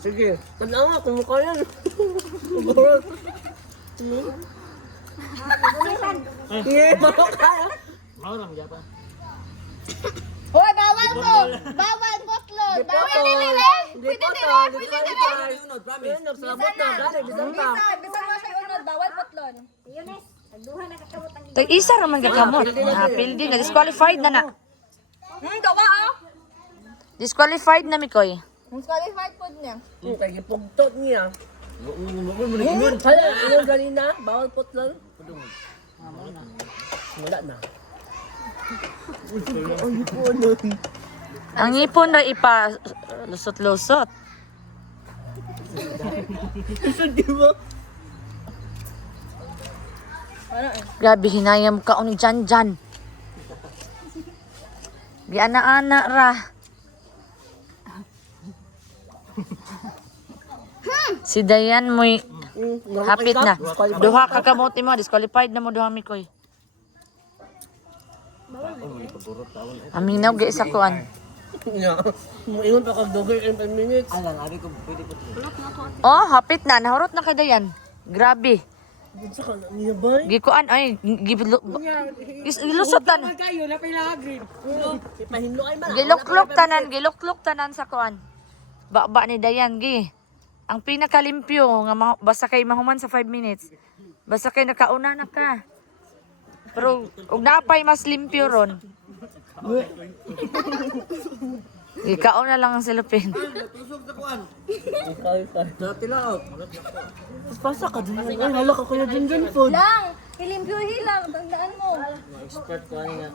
Sige. Tanda kung mukha yan. Sige, mukha yan. Maurang diya pa. Hoy, bawal ko! Bawal potlon! Bawal nilili! Pwede nilili! Unod, promise. Nagsabot na. Dali, bisan pa. Bisan mo siya unod, bawal potlon. Yunes, nagduha na kakabot ang Tag-isa raman gagamot. Pildi na. Disqualified na na. gawa ah! Disqualified na, Mikoy. Ang qualified po niya. Kaya pugtot niya. Hala, ingon ganina. Bawal potlon. Wala na. Ang ipon ra ipa lusot-lusot. Di ba? Grabe, hinayam ka ni Jan. Di ana-ana ra. Si Dayan mo'y hapit na. Duha ka kamote mo. Disqualified na mo duha, Mikoy. Aminaw gay sa kuan. Ingon pa kag dogger in 10 minutes. Alang, ari ko pwede po. Oh, hapit na. Nahurot na kay Dayan. Grabe. Saka niya ba? Gikuan ay gilusotan. Kayo na pila green. Ipahinlo ay man. Giluklok tanan sa kuan. Baba ni Dayan gi. Ang pinakalimpyo nga basta kay mahuman sa 5 minutes. Basta kay nakauna na ka. Pero ug napay mas limpyo ron. Ikaw na lang ang silupin. Tusok sa kuan. Ikaw. Dati lang. Pasa ka din. Ay, hala ka kuya dyan food. Lang! Ilimpyo hilang, tandaan mo. Expert ko ani nga.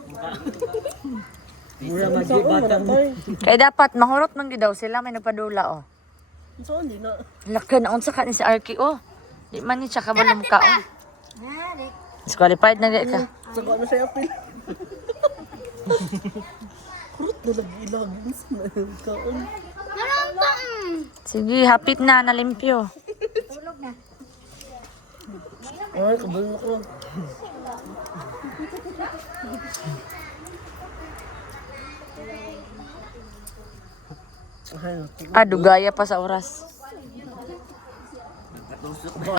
Mura magibatan mo. Kay dapat mahurot man gid daw sila may nagpadula oh. So, hindi na. Laki na unsa ka ni si Arky oh. Di man ni siya kabalom ka oh. Hari. Disqualified na gay ka. Saka na siya apil. Kurot na lagi-ilagin sa kaon. Sige, hapit na nalimpyo. Tulog na. Ay, kabalo ko. Ay, Ah, dugaya pa sa oras. Katusok ba?